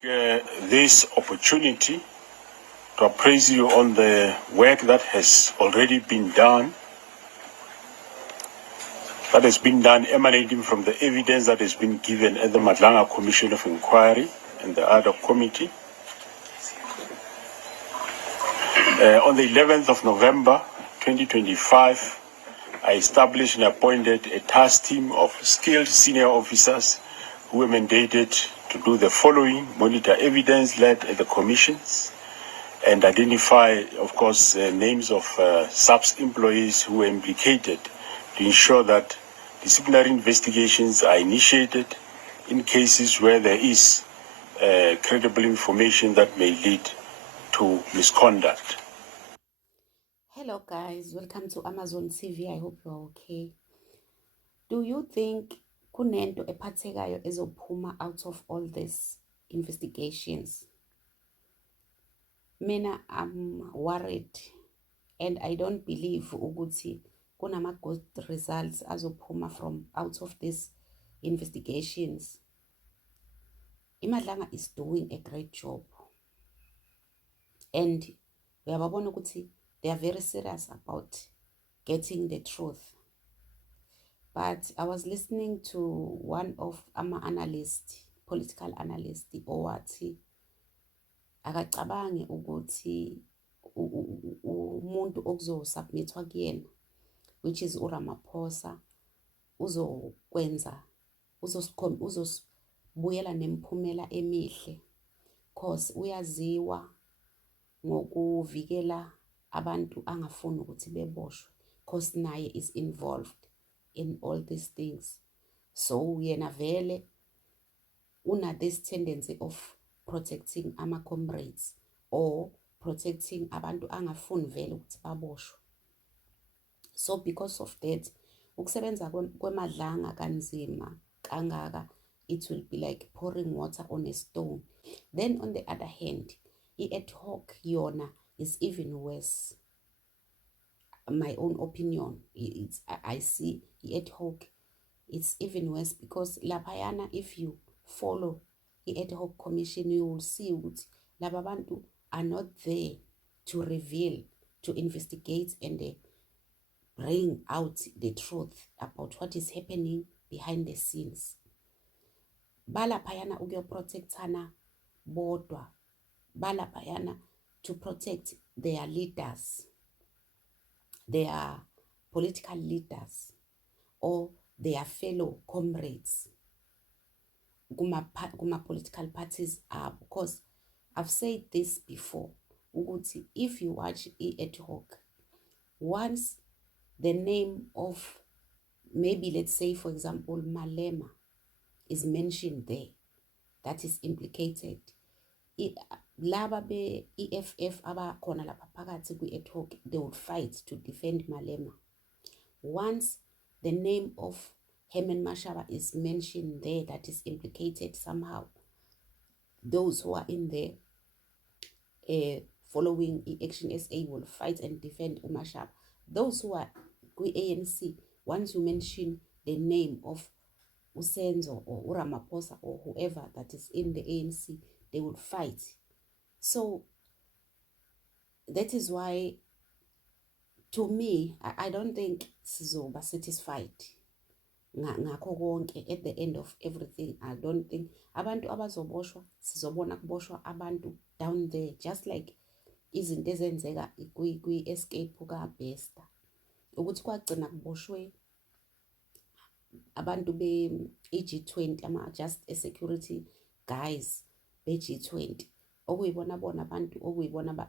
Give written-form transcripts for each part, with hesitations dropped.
This opportunity to appraise you on the work that has already been done, emanating from the evidence that has been given at the Madlanga Commission of Inquiry and the other committee. On the 11th of November 2025, I established and appointed a task team of skilled senior officers who were mandated to do the following: monitor evidence led at the commissions and identify, of course, names of SAPS employees who were implicated to ensure that disciplinary investigations are initiated in cases where there is credible information that may lead to misconduct. Hello guys, welcome to Amazon TV. I hope you're okay. Do you think kunento ephathekayo ezophuma out of all these investigations? Mina, I'm worried and I don't believe ukuthi kunama good results azophuma from out of these investigations. iMadlanga is doing a great job and uyababona ukuthi they are very serious about getting the truth. But I was listening to one of ama-analysts, political analyst, owathi akacabangi ukuthi umuntu okuzosubmithwa kuyena, which is uRamaphosa, uzokwenza uzosibuyela nemiphumela emihle, cause uyaziwa ngokuvikela abantu angafuni ukuthi beboshwe, cause naye is involved in all these things. So yena vele una this tendency of protecting ama comrades or protecting abantu angafuni vele ukuthi baboshwe. So because of that, ukusebenza kweMadlanga kanzima kangaka, it will be like pouring water on a stone. Then on the other hand, ad hoc yona is even worse. My own opinion, I see ad hoc, it's even worse because lapayana, if you follow the ad hoc commission, you will see that laba bantu are not there to reveal, to investigate and bring out the truth about what is happening behind the scenes. Balapayana ukuyoprotectana bodwa, balapayana to protect their leaders, their political leaders or their fellow comrades kuma political parties are. Because I've said this before, ukuthi if you watch ad hoc, once the name of, maybe let's say for example Malema is mentioned there, that is implicated, laba be EFF abakhona lapha phakathi kwi-ad hoc, they would fight to defend Malema. Once the name of Herman Mashaba is mentioned there, that is implicated somehow, those who are in there following Action SA will fight and defend Mashaba. Those who are ANC, once you mention the name of Usenzo or Ramaphosa or whoever that is in the ANC, they would fight. So that is why, to me, I don't think sizoba satisfied ngakho konke. At the end of everything, I don't think abantu abazoboshwa sizobona kuboshwa abantu down there, just like izinto ezenzeka kwi-escape kaBester, ukuthi kwagcina kuboshwe abantu be-G20, just a security guys be-G20, okuyibona bona abantu okuyibona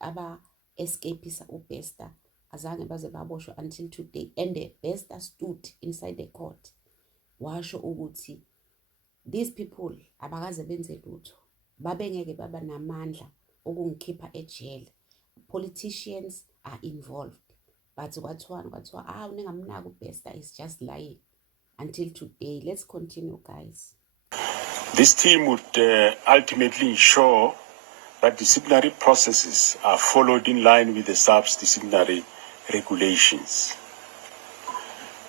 aba-escapisa uBester, azange baze baboshwe until today. And the Bester stood inside the court washo ukuthi these people abakaze benze lutho, babengeke baba namandla okungikhipha ejele. Politicians are involved, but kwathiwa ningamnaka uBester is just lying until today. Let's continue, guys. This team would ultimately ensure that disciplinary processes are followed in line with the SAPS disciplinary regulations.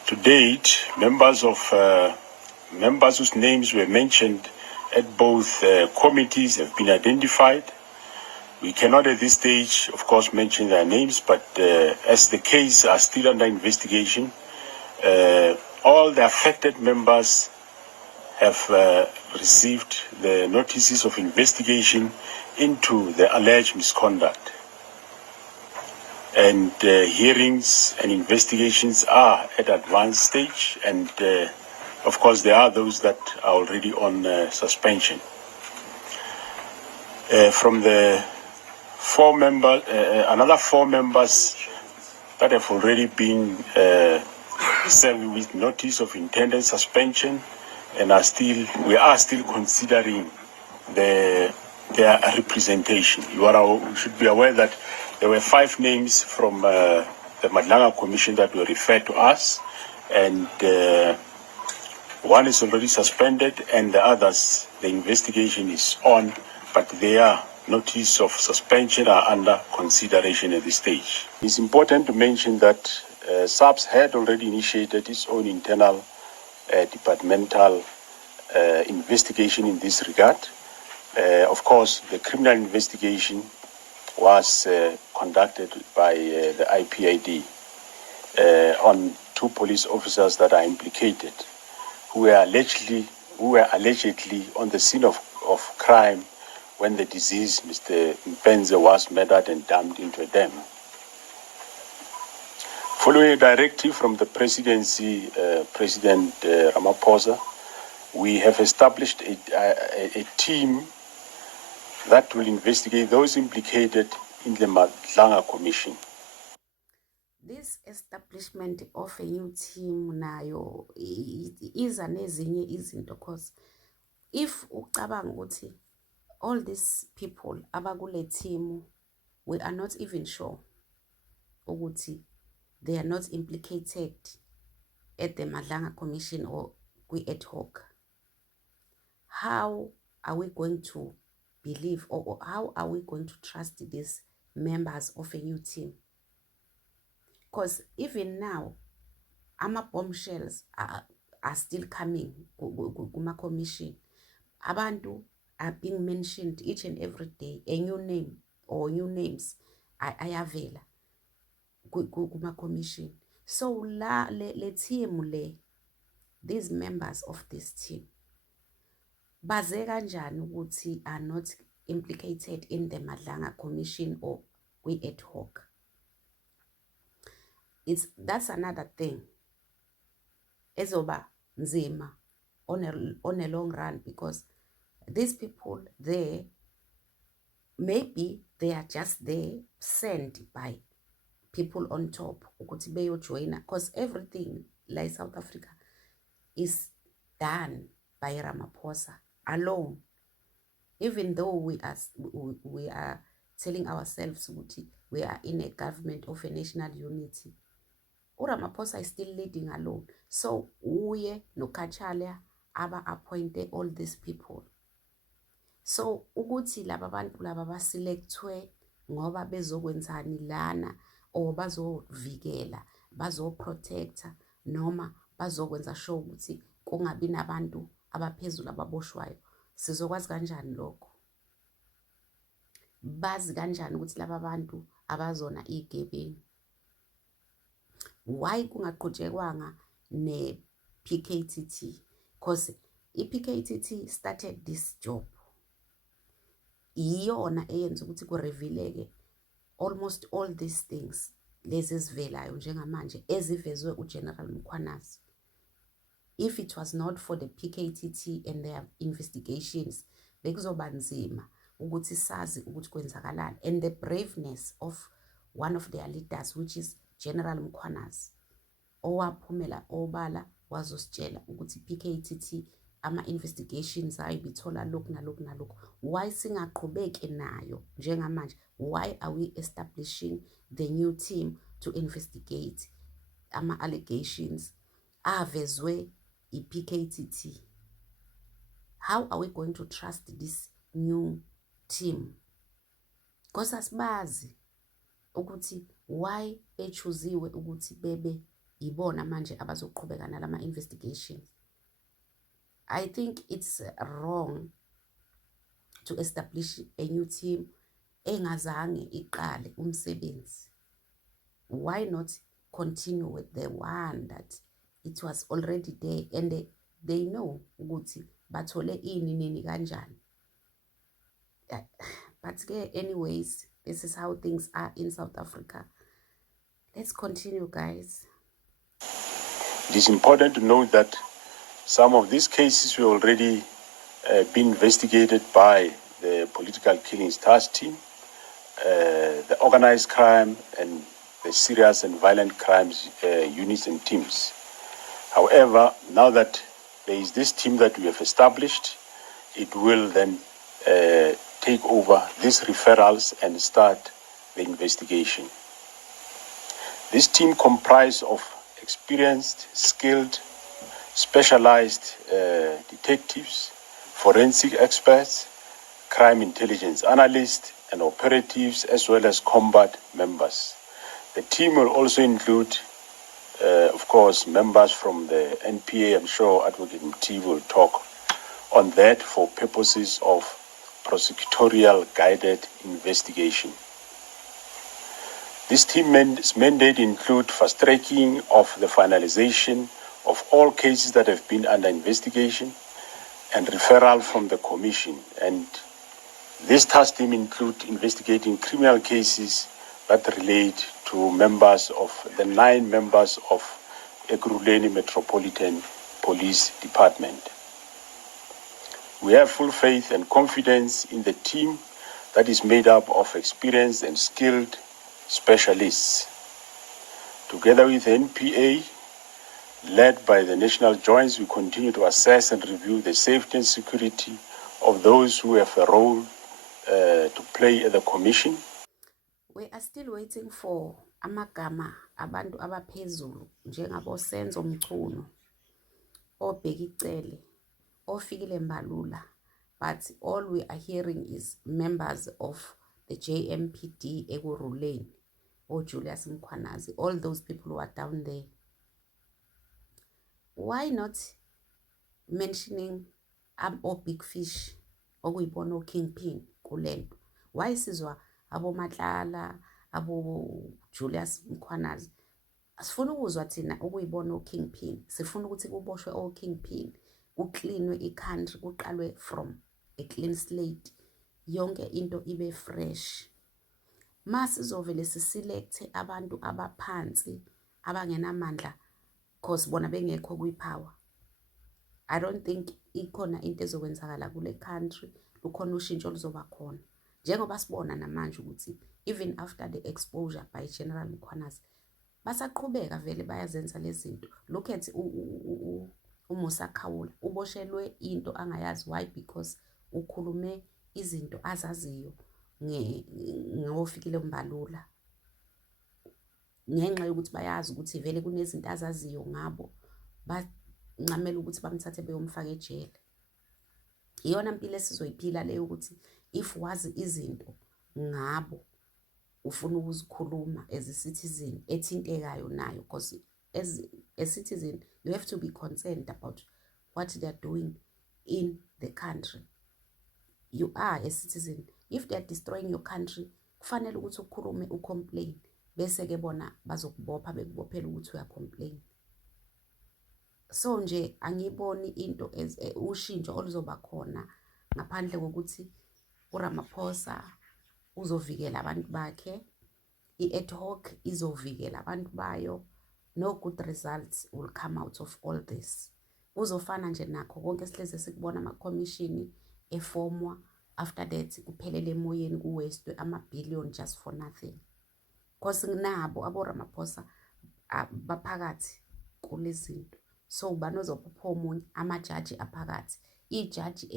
To date, members whose names were mentioned at both committees have been identified. We cannot at this stage, of course, mention their names, but as the case are still under investigation, all the affected members have received the notices of investigation into the alleged misconduct. And hearings and investigations are at advanced stage, and of course there are those that are already on suspension. From the another four members that have already been served with notice of intended suspension, and we are still considering their representation. You should be aware that there were 5 names from the Madlanga Commission that were referred to us, and one is already suspended, and the others, the investigation is on, but their notice of suspension are under consideration at this stage. It's important to mention that SAPS had already initiated its own internal departmental investigation in this regard. Of course, the criminal investigation was conducted by the IPID on 2 police officers that are implicated, who were allegedly on the scene of crime when the deceased, Mr. Mpenze, was murdered and dumped into a dam. Following a directive from the presidency, President Ramaphosa, we have established a team that will investigate those implicated in the Madlanga Commission. This establishment of a new team nayo iza nezinye izinto, because if ucabanga ukuthi all these people abakule team, we are not even sure ukuthi they are not implicated at the Madlanga Commission or ad hoc, how are we going to believe, or how are we going to trust these members of a new team? Because even now, bombshells are still coming kuma commission. Abantu are being mentioned each and every day. A new name or new names ayavela kuma commission. So le team these members of this team baze kanjani ukuthi are not implicated in the Madlanga Commission or ad hoc? That's another thing ezoba nzima on a long run, because these people there, maybe they are just there sent by people on top ukuthi beyojoina, because everything like South Africa is done by Ramaphosa alone. Even though we are telling ourselves ukuthi we are in a government of a national unity, Ramaphosa is still leading alone. So uye no Kachale aba appointed all these people. So ukuthi laba bantu laba baselectwe ngoba bezokwenzani lana, or bazovikela, bazoprotecta, noma bazokwenza sure ukuthi kungabi nabantu abaphezulu ababoshwayo, sizokwazi kanjani lokho? Bazi kanjani ukuthi laba bantu abazona igebengu? Why kungaqhutshekwanga ne-PKTT? Because i-PKTT started this job. Iyona eyenza ukuthi kurevileke almost all these things lezi ezivelayo njengamanje ezivezwe uGeneral Mkhwanazi. If it was not for the PKTT and their investigations, bekuzoba nzima ukuthi sazi ukuthi kwenzakalani. And the braveness of one of their leaders, which is General Mkhwanazi, owaphumela obala wazositshela ukuthi PKTT ama-investigations ayibithola lokhu nalokhu nalokhu. Why singaqhubeki nayo njengamanje? Why are we establishing the new team to investigate ama-allegations avezwe i-PKTT? How are we going to trust this new team? Because asibazi ukuthi why bechuziwe ukuthi bebe ibona manje abazoqhubeka nalama investigations. I think it's wrong to establish a new team engazange iqale umsebenzi. Why not continue with the one that it was already there and they know ukuthi bathole ini nini kanjani. But anyways, this is how things are in South Africa. Let's continue, guys. It is important to note that some of these cases were already been investigated by the Political Killings Task Team, the Organized Crime and the Serious and Violent Crimes units and teams. However, now that there is this team that we have established, it will then take over these referrals and start the investigation. This team comprised of experienced, skilled, specialized detectives, forensic experts, crime intelligence analysts, and operatives, as well as combat members. The team will also include, of course, members from the NPA. I'm sure Advocate Mti will talk on that for purposes of prosecutorial guided investigation. This team's mandate include fast-tracking of the finalization of all cases that have been under investigation and referral from the Commission. And this task team include investigating criminal cases that relate to members of the 9 members of Ekurhuleni Metropolitan Police Department. We have full faith and confidence in the team that is made up of experienced and skilled specialists. Together with the NPA, led by the National Joints, we continue to assess and review the safety and security of those who have a role to play at the Commission. We are still waiting for amagama abantu abaphezulu njengabo Senzo Mchunu, oBhekicele, oFikile Mbalula, but all we are hearing is members of the JMPD Ekurhuleni, or Julius Mkhwanazi, all those people who are down there. Why not mentioning or Big Fish, okuyibona Kingpin kulento? Why sizwa abo Matlala, abo Julius Mkhwanazi? Asifuna ukuzwa thina okuyibona Kingpin, sifuna ukuthi kuboshwe Kingpin, kucleanwe i-country, kuqalwe from a clean slate, yonke into ibe fresh. Masizovele siselecte abantu abaphansi abangenamandla cause bona bengekho kwi-power. I don't think ikhona into ezokwenzakala kule country, lukhona ushintsho luzoba khona. Njengoba sibona namanje ukuthi even after the exposure by General Mkhwanazi, basaqhubeka vele bayazenza lezi zinto. Look at uMusa Khawula, uboshelwe into angayazi. Why? Because ukhulume izinto azaziyo ngoFikile Mbalula. Ngenxa yokuthi bayazi ukuthi vele kunezinto azaziyo ngabo, bancamela ukuthi bamthathe beyomfaka ejele. Iyona mpilo esizoyiphila leyo ukuthi if wazi izinto ngabo ufuna ukuzikhuluma as a citizen ethintekayo nayo, because as a citizen you have to be concerned about what they are doing in the country. You are a citizen. If they are destroying your country, kufanele ukuthi ukhulume, ucomplain, bese ke bona bazokubopha bekubophela ukuthi uyacomplain. So nje angiboni into as ushintsho oluzoba khona ngaphandle kokuthi uRamaphosa uzovikela abantu bakhe, i-ad hoc izovikela abantu bayo. No good results will come out of all this. Uzofana nje nakho konke sihleze sikubona ama-commission eformwa, after that kuphelele emoyeni, kuwastwe ama-billion just for nothing. Because nabo abo-Ramaphosa baphakathi kulezi zinto. So banozophupha omunye amajaji aphakathi. Ijaji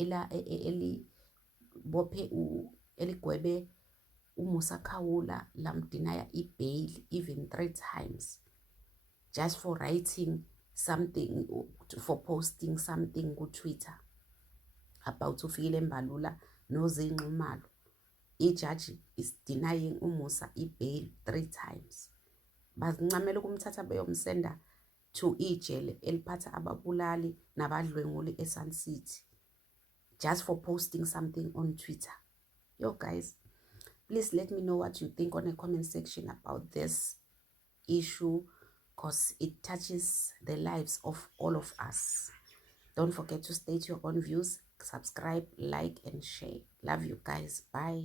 eligwebe uMusa Khawula lamdinaya i-bail even 3 times just for writing something, for posting something ku Twitter about uFikile Mbalula noZinxumalo. Ijaji is denying uMusa i-bail 3 times. Bazincamela ukumthatha beyomsenda to ijele eliphatha ababulali nabadlwenguli eSun City. just for posting something on Twitter. Yo, guys, please let me know what you think on the comment section about this issue, because it touches the lives of all of us. Don't forget to state your own views, subscribe, like, and share. Love you guys. Bye.